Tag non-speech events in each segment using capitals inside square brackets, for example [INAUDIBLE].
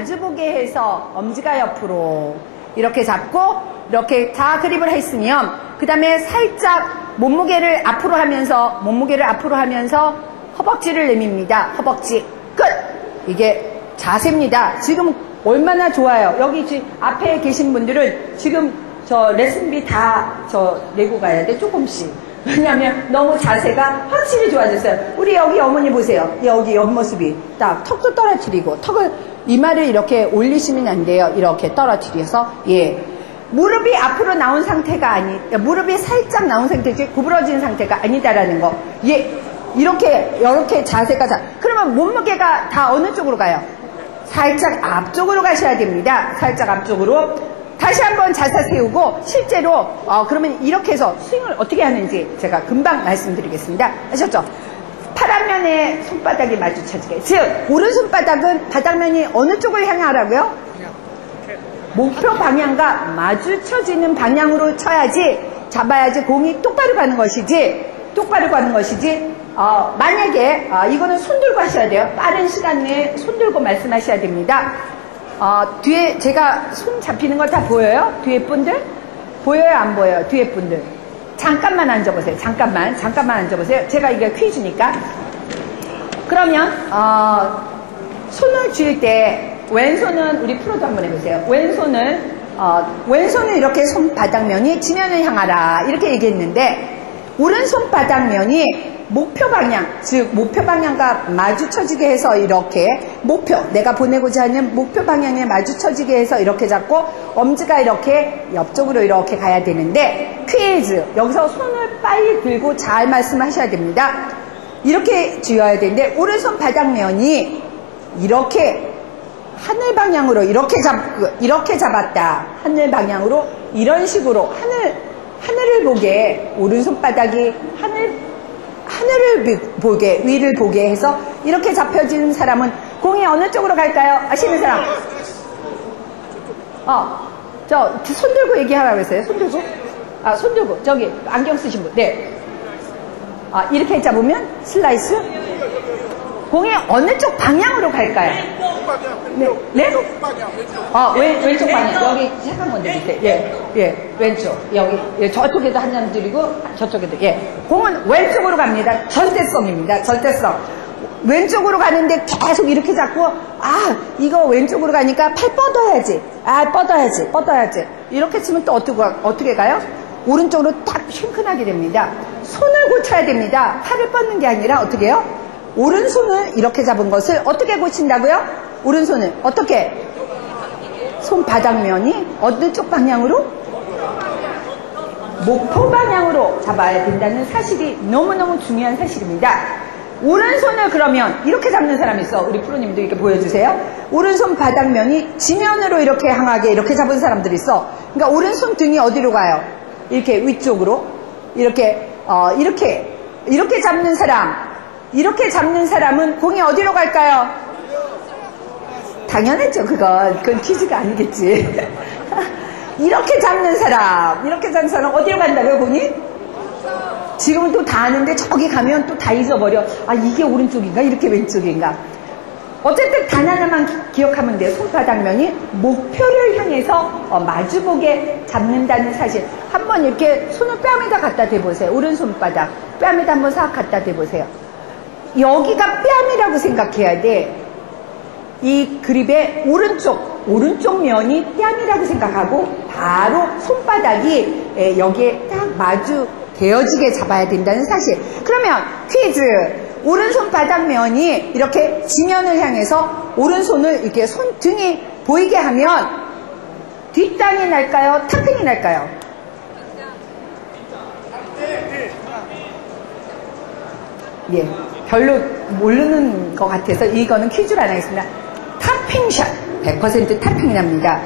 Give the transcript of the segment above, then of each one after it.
마주보게 해서 엄지가 옆으로 이렇게 잡고 이렇게 다 그립을 했으면 그 다음에 살짝 몸무게를 앞으로 하면서 몸무게를 앞으로 하면서 허벅지를 내밉니다. 허벅지 끝! 이게 자세입니다. 지금 얼마나 좋아요. 여기 앞에 계신 분들은 지금 저 레슨비 다 저 내고 가야 돼 조금씩. 왜냐하면 너무 자세가 확실히 좋아졌어요. 우리 여기 어머니 보세요. 여기 옆모습이 딱 턱도 떨어뜨리고 턱을 이마를 이렇게 올리시면 안 돼요. 이렇게 떨어뜨려서 예. 무릎이 앞으로 나온 상태가 아니, 무릎이 살짝 나온 상태지 구부러진 상태가 아니다라는 거. 예. 이렇게 이렇게 자세가 자. 그러면 몸무게가 다 어느 쪽으로 가요? 살짝 앞쪽으로 가셔야 됩니다. 살짝 앞쪽으로. 다시 한번 자세 세우고 실제로 어, 그러면 이렇게 해서 스윙을 어떻게 하는지 제가 금방 말씀드리겠습니다. 아셨죠? 파란면에 손바닥이 마주쳐지게. 즉 오른손바닥은 바닥면이 어느 쪽을 향하라고요? 목표 방향과 마주쳐지는 방향으로 쳐야지 잡아야지 공이 똑바로 가는 것이지 똑바로 가는 것이지 어, 만약에 어, 이거는 손 들고 하셔야 돼요. 빠른 시간 내에 손 들고 말씀하셔야 됩니다. 어, 뒤에 제가 손 잡히는 거 다 보여요? 뒤에 분들? 보여요? 안 보여요? 뒤에 분들? 잠깐만 앉아보세요. 잠깐만, 잠깐만 앉아보세요. 제가 이게 퀴즈니까. 그러면 어, 손을 쥘 때 왼손은 우리 프로도 한번 해보세요. 왼손을 어, 왼손은 이렇게 손바닥면이 지면을 향하라 이렇게 얘기했는데 오른손 바닥면이 목표 방향, 즉 목표 방향과 마주쳐지게 해서 이렇게 목표, 내가 보내고자 하는 목표 방향에 마주쳐지게 해서 이렇게 잡고 엄지가 이렇게 옆쪽으로 이렇게 가야 되는데 퀴즈, 여기서 손을 빨리 들고 잘 말씀하셔야 됩니다. 이렇게 쥐어야 되는데 오른손 바닥면이 이렇게 하늘 방향으로 이렇게 잡 이렇게 잡았다. 하늘 방향으로 이런 식으로 하늘 하늘을 보게 오른손 바닥이 하늘 하늘을 비- 보게 위를 보게 해서 이렇게 잡혀진 사람은 공이 어느 쪽으로 갈까요? 아시는 사람? 어, 저 손 들고 얘기하라고 했어요. 손 들고? 아, 손 들고 저기 안경 쓰신 분. 네. 아, 이렇게 잡으면 슬라이스. 공이 어느 쪽 방향으로 갈까요? 네. 네? 아, 왼, 왼쪽 방향. 여기 잠깐 먼저 밑에. 예, 예, 왼쪽. 여기, 예, 저쪽에도 한장 드리고, 저쪽에도, 예. 공은 왼쪽으로 갑니다. 절대성입니다. 절대성. 왼쪽으로 가는데 계속 이렇게 잡고, 아, 이거 왼쪽으로 가니까 팔 뻗어야지. 아, 뻗어야지. 뻗어야지. 이렇게 치면 또 어떻게, 가- 어떻게 가요? 오른쪽으로 딱 흉큰하게 됩니다. 손을 고쳐야 됩니다. 팔을 뻗는 게 아니라 어떻게 해요? 오른손을 이렇게 잡은 것을 어떻게 고친다고요? 오른손을 어떻게? 손바닥면이 어느 쪽 방향으로? 목표 방향으로 잡아야 된다는 사실이 너무너무 중요한 사실입니다. 오른손을 그러면 이렇게 잡는 사람이 있어. 우리 프로님도 이렇게 보여주세요. 오른손 바닥면이 지면으로 이렇게 향하게 이렇게 잡은 사람들이 있어. 그러니까 오른손 등이 어디로 가요? 이렇게 위쪽으로. 이렇게, 어, 이렇게, 이렇게 잡는 사람. 이렇게 잡는 사람은 공이 어디로 갈까요? 당연했죠, 그건. 그건 퀴즈가 아니겠지. [LAUGHS] 이렇게 잡는 사람, 이렇게 잡는 사람 어디로 간다고요, 공이? 지금은 또 다 아는데 저기 가면 또 다 잊어버려. 아, 이게 오른쪽인가? 이렇게 왼쪽인가? 어쨌든 단 하나만 기- 기억하면 돼요. 손바닥면이 목표를 향해서 어, 마주보게 잡는다는 사실. 한번 이렇게 손을 뺨에다 갖다 대보세요. 오른손바닥. 뺨에다 한번 싹 갖다 대보세요. 여기가 뺨이라고 생각해야 돼. 이 그립의 오른쪽, 오른쪽 면이 뺨이라고 생각하고 바로 손바닥이 에, 여기에 딱 마주 대어지게 잡아야 된다는 사실. 그러면 퀴즈. 오른손 바닥면이 이렇게 지면을 향해서 오른손을 이렇게 손등이 보이게 하면 뒷땅이 날까요? 탑핑이 날까요? 예, 별로 모르는 것 같아서 이거는 퀴즈로 안 하겠습니다. 탑핑샷, 100% 탑핑이 납니다.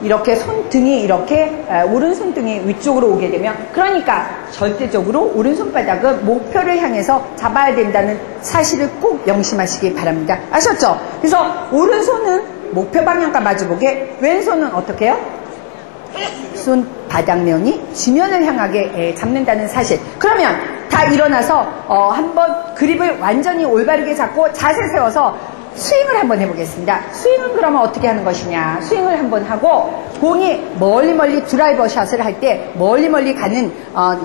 이렇게 손등이 이렇게 아, 오른손등이 위쪽으로 오게 되면 그러니까 절대적으로 오른손바닥은 목표를 향해서 잡아야 된다는 사실을 꼭 명심하시기 바랍니다. 아셨죠? 그래서 오른손은 목표 방향과 마주보게 왼손은 어떻게 해요? 손 바닥면이 지면을 향하게 예, 잡는다는 사실. 그러면 다 일어나서 어, 한번 그립을 완전히 올바르게 잡고 자세 세워서 스윙을 한번 해보겠습니다. 스윙은 그러면 어떻게 하는 것이냐? 스윙을 한번 하고 공이 멀리 멀리 드라이버 샷을 할 때 멀리 멀리 가는 어,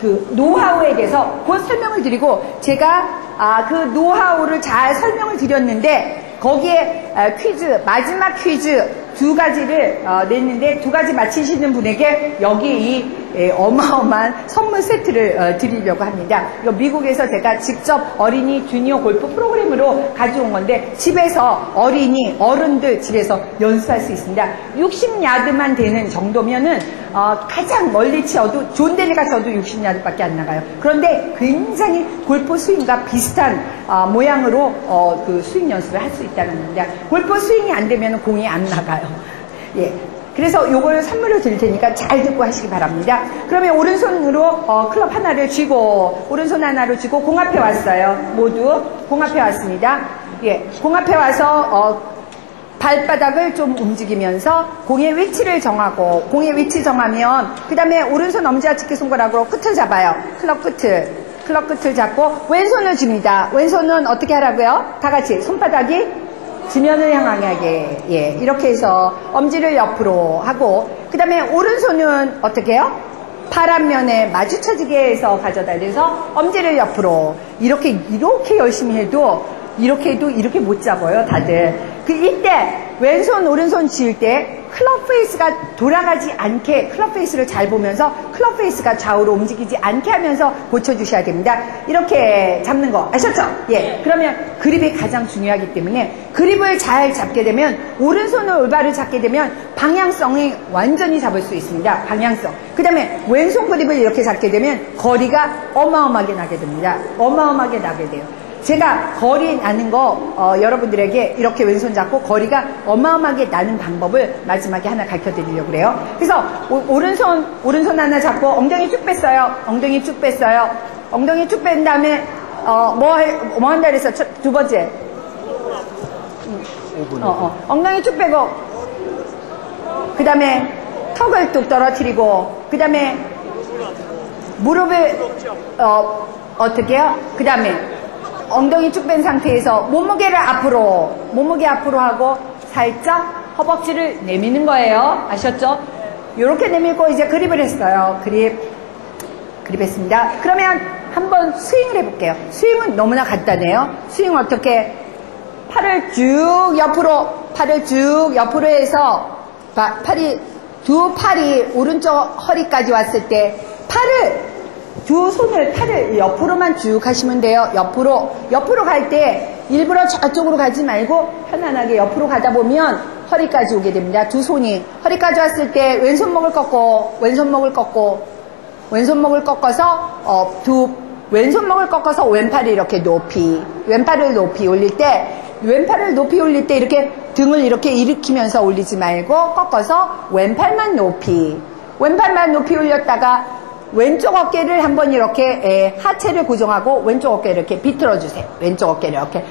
그 노하우에 대해서 곧 설명을 드리고 제가 아, 그 노하우를 잘 설명을 드렸는데 거기에 아, 퀴즈 마지막 퀴즈 두 가지를 어, 냈는데 두 가지 맞히시는 분에게 여기 이 예, 어마어마한 선물 세트를 어, 드리려고 합니다. 이거 미국에서 제가 직접 어린이 주니어 골프 프로그램으로 가져온 건데 집에서 어린이 어른들 집에서 연습할 수 있습니다. 60야드만 되는 정도면은 어, 가장 멀리 치어도 좋은 데를 가서도 60야드밖에 안 나가요. 그런데 굉장히 골프 스윙과 비슷한 어, 모양으로 어, 그 스윙 연습을 할 수 있다는 겁니다. 골프 스윙이 안 되면 공이 안 나가요. 예. 그래서 요걸 선물로 드릴 테니까 잘 듣고 하시기 바랍니다. 그러면 오른손으로 어, 클럽 하나를 쥐고 오른손 하나를 쥐고 공 앞에 왔어요. 모두 공 앞에 왔습니다. 예, 공 앞에 와서 어, 발바닥을 좀 움직이면서 공의 위치를 정하고 공의 위치 정하면 그 다음에 오른손 엄지와 집게손가락으로 끝을 잡아요. 클럽 끝을 클럽 끝을 잡고 왼손을 줍니다. 왼손은 어떻게 하라고요? 다 같이 손바닥이 지면을 향하게 예 이렇게 해서 엄지를 옆으로 하고 그 다음에 오른손은 어떻게 해요? 파란 면에 마주쳐지게 해서 가져다 대서 엄지를 옆으로 이렇게 이렇게 열심히 해도 이렇게 해도 이렇게 못 잡아요 다들 그 이때 왼손 오른손 지을 때 클럽 페이스가 돌아가지 않게 클럽 페이스를 잘 보면서 클럽 페이스가 좌우로 움직이지 않게 하면서 고쳐주셔야 됩니다. 이렇게 잡는 거 아셨죠? 예. 그러면 그립이 가장 중요하기 때문에 그립을 잘 잡게 되면 오른손을 올바로 잡게 되면 방향성이 완전히 잡을 수 있습니다. 방향성. 그 다음에 왼손 그립을 이렇게 잡게 되면 거리가 어마어마하게 나게 됩니다. 어마어마하게 나게 돼요. 제가 거리 나는 거 어, 여러분들에게 이렇게 왼손 잡고 거리가 어마어마하게 나는 방법을 마지막에 하나 가르쳐 드리려고 그래요. 그래서 오, 른손 오른손 하나 잡고 엉덩이 쭉 뺐어요. 엉덩이 쭉 뺐어요. 엉덩이 쭉 뺀 다음에 어, 뭐, 해- 뭐 한다 그랬어? 첫- 두 번째. 어, 어. 엉덩이 쭉 빼고 그 다음에 턱을 뚝 떨어뜨리고 그 다음에 무릎을 어, 어떻게 해요? 그 다음에 엉덩이 쭉 뺀 상태에서 몸무게를 앞으로 몸무게 앞으로 하고 살짝 허벅지를 내미는 거예요. 아셨죠? 이렇게 내밀고 이제 그립을 했어요. 그립 그립했습니다. 그러면 한번 스윙을 해볼게요. 스윙은 너무나 간단해요. 스윙 어떻게? 팔을 쭉 옆으로 팔을 쭉 옆으로 해서 바- 팔이 두 팔이 오른쪽 허리까지 왔을 때 팔을 두 손을 팔을 옆으로만 쭉 하시면 돼요. 옆으로 옆으로 갈 때 일부러 저쪽으로 가지 말고 편안하게 옆으로 가다 보면 허리까지 오게 됩니다. 두 손이 허리까지 왔을 때 왼손목을 꺾고 왼손목을 꺾고 왼손목을 꺾어서 어, 두 왼손목을 꺾어서 왼팔을 이렇게 높이 왼팔을 높이 올릴 때 왼팔을 높이 올릴 때 이렇게 등을 이렇게 일으키면서 올리지 말고 꺾어서 왼팔만 높이 왼팔만 높이 올렸다가 왼쪽 어깨를 한번 이렇게 에, 하체를 고정하고 왼쪽 어깨 이렇게 비틀어 주세요. 왼쪽 어깨를 이렇게.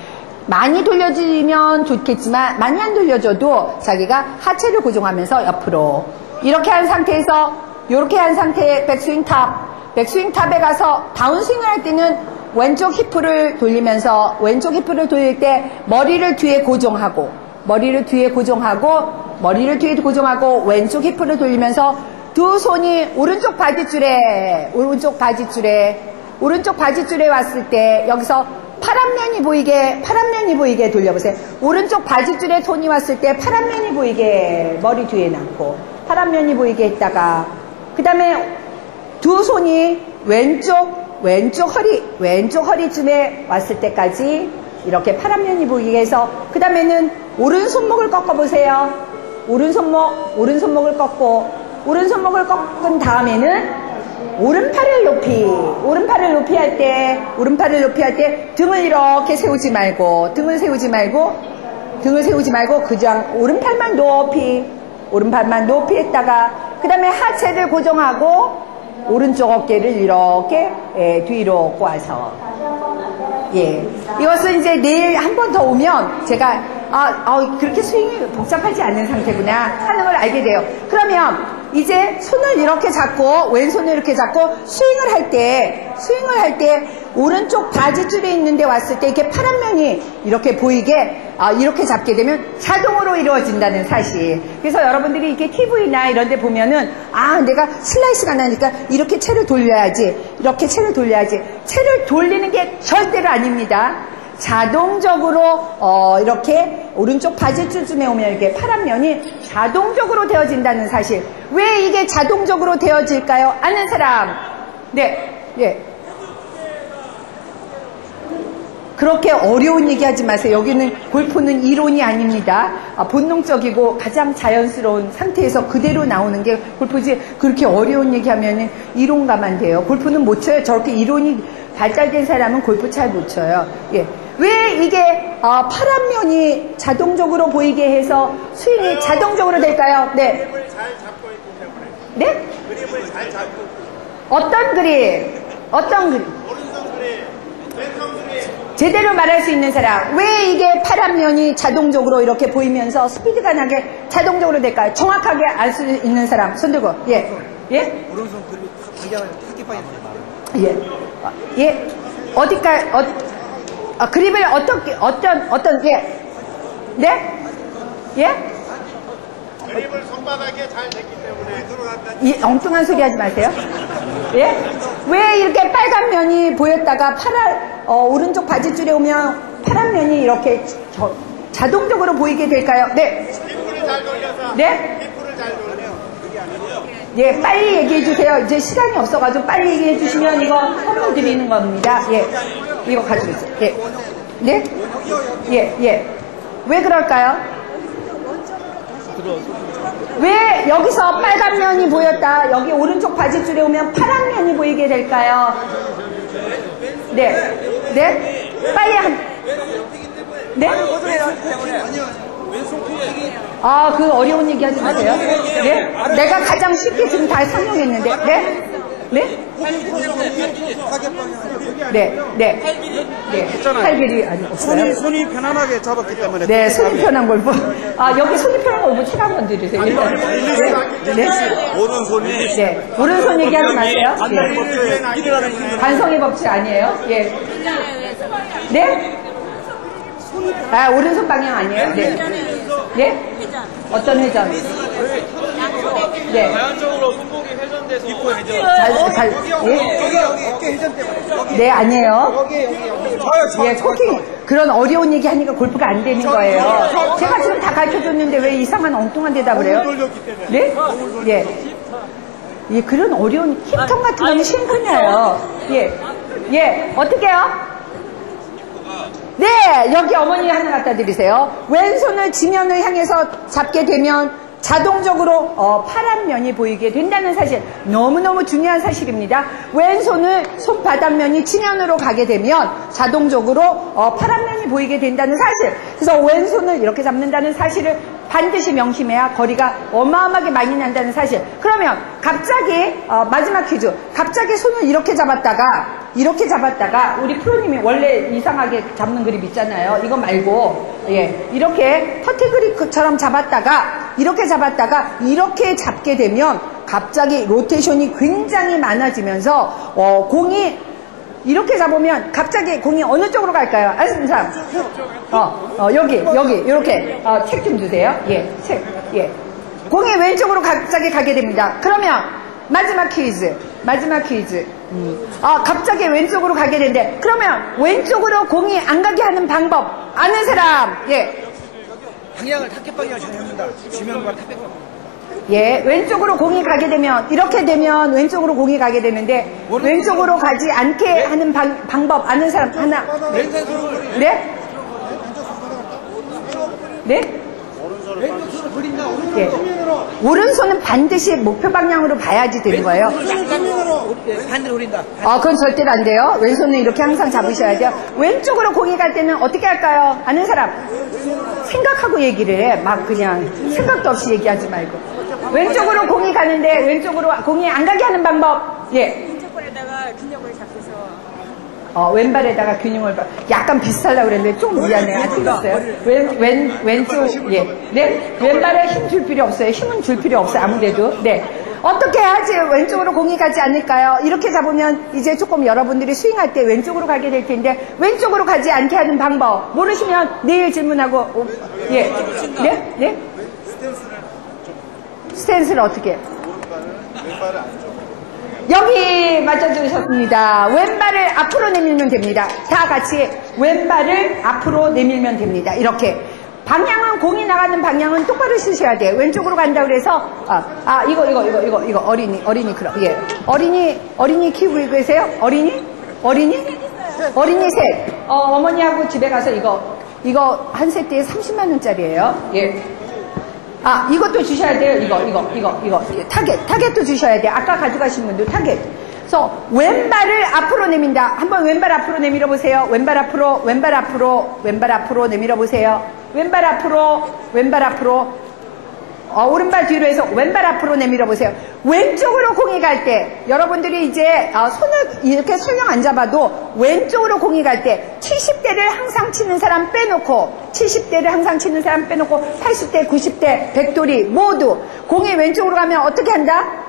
많이 돌려주면 좋겠지만 많이 안 돌려줘도 자기가 하체를 고정하면서 옆으로. 이렇게 한 상태에서 이렇게 한 상태의 백스윙 탑. 백스윙 탑에 가서 다운스윙을 할 때는 왼쪽 히프를 돌리면서 왼쪽 히프를 돌릴 때 머리를 뒤에 고정하고 머리를 뒤에 고정하고 머리를 뒤에 고정하고 왼쪽 히프를 돌리면서 두 손이 오른쪽 바지줄에, 오른쪽 바지줄에, 오른쪽 바지줄에 왔을 때 여기서 파란 면이 보이게, 파란 면이 보이게 돌려보세요. 오른쪽 바지줄에 손이 왔을 때 파란 면이 보이게 머리 뒤에 놨고, 파란 면이 보이게 했다가, 그 다음에 두 손이 왼쪽, 왼쪽 허리, 왼쪽 허리쯤에 왔을 때까지 이렇게 파란 면이 보이게 해서, 그 다음에는 오른 손목을 꺾어 보세요. 오른 손목, 오른 손목을 꺾고, 오른손목을 꺾은 다음에는 오른팔을 높이, 오른팔을 높이 할 때, 오른팔을 높이 할 때 등을 이렇게 세우지 말고, 등을 세우지 말고, 등을 세우지 말고 그냥 오른팔만 높이, 오른팔만 높이 했다가, 그 다음에 하체를 고정하고, 오른쪽 어깨를 이렇게 예, 뒤로 꼬아서 예. 이것은 이제 내일 한 번 더 오면 제가 아, 아, 그렇게 스윙이 복잡하지 않은 상태구나 하는 걸 알게 돼요. 그러면 이제 손을 이렇게 잡고 왼손을 이렇게 잡고 스윙을 할 때 스윙을 할 때 오른쪽 바지줄에 있는데 왔을 때 이렇게 파란 면이 이렇게 보이게 아, 이렇게 잡게 되면 자동으로 이루어진다는 사실. 그래서 여러분들이 이렇게 TV나 이런 데 보면은 아, 내가 슬라이스가 나니까 이렇게 채를 돌려야지. 이렇게 채를 돌려야지. 채를 돌리는 게 절대로 아닙니다. 자동적으로 어, 이렇게 오른쪽 바지줄쯤에 오면 이렇게 파란 면이 자동적으로 되어진다는 사실. 왜 이게 자동적으로 되어질까요? 아는 사람. 네, 네. 그렇게 어려운 얘기 하지 마세요. 여기는 골프는 이론이 아닙니다. 아, 본능적이고 가장 자연스러운 상태에서 그대로 나오는 게 골프지 그렇게 어려운 얘기 하면은 이론가만 돼요. 골프는 못 쳐요. 저렇게 이론이 발달된 사람은 골프 잘 못 쳐요. 예. 왜 이게 아, 파란 면이 자동적으로 보이게 해서 스윙이 자동적으로 될까요? 네. 그림을 잘 잡고 있기 때문에 네? 그림을 잘 잡고 어떤 그림? 어떤 그림? 오른손 그림, 왼손 그림 제대로 말할 수 있는 사람 왜 이게 파란 면이 자동적으로 이렇게 보이면서 스피드가 나게 자동적으로 될까요? 정확하게 알 수 있는 사람 손 들고 예 예? 오른손 그리고 당겨면 타깃방이 예. 어, 예. 어디까 어, 아, 그림을 어떻게 어떤 어떤 예. 네? 예? 그림을 손바닥에 잘 됐기 때문에 들어간다. 이 엉뚱한 소리 하지 마세요. 예? 왜 이렇게 빨간 면이 보였다가 파란 어, 오른쪽 바지줄에 오면 파란 면이 이렇게 저- 자동적으로 보이게 될까요? 네. 뒷풀을 잘 돌려서 네? 뒷풀을 잘 돌려. 예, 빨리 얘기해 주세요. 이제 시간이 없어가지고 빨리 얘기해 주시면 이거 선물 드리는 겁니다. 예. 이거 가지고 있어요. 예. 네? 예, 예. 왜 그럴까요? 왜 여기서 빨간 면이 보였다, 여기 오른쪽 바지줄에 오면 파란 면이 보이게 될까요? 네. 네? 빨리 한, 네? 아, 그 어려운 얘기 하지 마세요. 네? 내가 가장 쉽게 지금 다 설명했는데. 네? 네? 네, 네. 네. 팔길이 아니 없어요. 손이 손이 편안하게 잡았기 때문에 네, 손이 편한 골프. 아, 여기 손이 편한 골프 책한권 드리세요. 일단. 네. 네. 오른손이 네. 오른손 얘기하지 마세요. 예. 관성의 법칙 아니에요? 예. 네? 아, 오른손 방향 아니에요? 네. 네? 어떤 회전? 네. 자연적으로 손목이 회전돼서 입구 회전. 잘, 잘, 예? 여기 여기 어깨 회전 때문에 여기 네, 아니에요. 여기 여기 여기 예, 코킹. 그런 어려운 얘기 하니까 골프가 안 되는 거예요. 제가 지금 다 가르쳐 줬는데 왜 이상한 엉뚱한 대답을 해요? 네? 예. 예, 그런 어려운 힙턴 같은 거는 심쿵해요. 예. 예, 어떻게요? 네, 여기 어머니 하나 갖다 드리세요. 왼손을 지면을 향해서 잡게 되면 자동적으로 어, 파란 면이 보이게 된다는 사실 너무너무 중요한 사실입니다. 왼손을 손바닥면이 지면으로 가게 되면 자동적으로 어, 파란 면이 보이게 된다는 사실. 그래서 왼손을 이렇게 잡는다는 사실을 반드시 명심해야 거리가 어마어마하게 많이 난다는 사실. 그러면 갑자기 어, 마지막 퀴즈. 갑자기 손을 이렇게 잡았다가 이렇게 잡았다가 우리 프로님이 원래 이상하게 잡는 그립 있잖아요. 이거 말고 예 이렇게 터티 그립처럼 잡았다가 이렇게 잡았다가 이렇게 잡게 되면 갑자기 로테이션이 굉장히 많아지면서 어, 공이 이렇게 잡으면 갑자기 공이 어느 쪽으로 갈까요? 아시는 사람? 어, 어, 여기, 여기, 이렇게. 어, 책 좀 주세요. 예, 책. 예. 공이 왼쪽으로 갑자기 가게 됩니다. 그러면 마지막 퀴즈, 마지막 퀴즈. 음. 아, 갑자기 왼쪽으로 가게 되는데 그러면 왼쪽으로 공이 안 가게 하는 방법 아는 사람? 예, 방향을 타켓 방향을 잘 잡는다. 지면과 타켓 방향. 예, 왼쪽으로 공이 가게 되면 이렇게 되면 왼쪽으로 공이 가게 되는데 왼쪽으로 가지 않게 하는 방, 방법 아는 사람 하나? 왼손으로 네? 네? 예. 오른손은 반드시 목표 방향으로 봐야지 되는 거예요. 왼손으로 반대로 그린다. 아, 그건 절대로 안 돼요. 왼손은 이렇게 항상 잡으셔야 돼요. 왼쪽으로 공이 갈 때는 어떻게 할까요? 아는 사람? 생각하고 얘기를 해. 막 그냥 생각도 없이 얘기하지 말고. 왼쪽으로 공이 가는데 왼쪽으로 공이 안 가게 하는 방법. 예. 왼쪽발에다가 균형을 어, 왼발에다가 균형을 봐. 약간 비슷하려고 그랬는데 좀 미안해요. 안 틀렸어요. 왼, 왼, 왼쪽, 예. 네. 왼발에 힘 줄 필요 없어요. 힘은 줄 필요 없어요. 아무래도. 네. 어떻게 해야지 왼쪽으로 공이 가지 않을까요? 이렇게 잡으면 이제 조금 여러분들이 스윙할 때 왼쪽으로 가게 될 텐데 왼쪽으로 가지 않게 하는 방법 모르시면 내일 질문하고 오, 예. 네? 네? 스탠스를 어떻게? 여기 맞춰주셨습니다. 왼발을 앞으로 내밀면 됩니다. 다 같이 왼발을 앞으로 내밀면 됩니다. 이렇게. 방향은 공이 나가는 방향은 똑바로 쓰셔야 돼요. 왼쪽으로 간다 그래서 아, 아 이거 이거 이거 이거 이거 어린이 어린이 그럼 예 어린이 어린이 키우고 계세요? 어린이 어린이 어린이 셋 어, 어머니하고 집에 가서 이거 이거 한 세트에 30만 원짜리예요. 예. 아, 이것도 주셔야 돼요. 이거, 이거, 이거, 이거. 타겟, 타겟도 주셔야 돼요. 아까 가져가신 분도 타겟. 그래서 왼발을 앞으로 내민다. 한번 왼발 앞으로 내밀어 보세요. 왼발 앞으로, 왼발 앞으로, 왼발 앞으로 내밀어 보세요. 왼발 앞으로, 왼발 앞으로. 어, 오른발 뒤로 해서 왼발 앞으로 내밀어 보세요. 왼쪽으로 공이 갈 때, 여러분들이 이제 어, 손을 이렇게 설령 안 잡아도 왼쪽으로 공이 갈 때 70대를 항상 치는 사람 빼놓고 70대를 항상 치는 사람 빼놓고 80대, 90대, 백돌이 모두 공이 왼쪽으로 가면 어떻게 한다?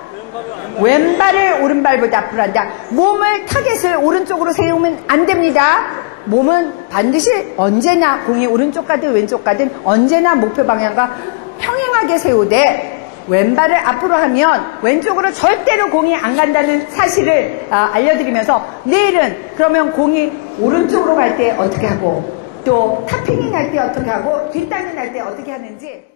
왼발을 오른발보다 앞으로 한다. 몸을 타겟을 오른쪽으로 세우면 안 됩니다. 몸은 반드시 언제나 공이 오른쪽 가든 왼쪽 가든 언제나 목표 방향과 평행하게 세우되 왼발을 앞으로 하면 왼쪽으로 절대로 공이 안 간다는 사실을 아, 알려드리면서 내일은 그러면 공이 오른쪽으로 갈 때 어떻게 하고 또 타핑잉 할 때 어떻게 하고 뒷땅이 날때 어떻게 하는지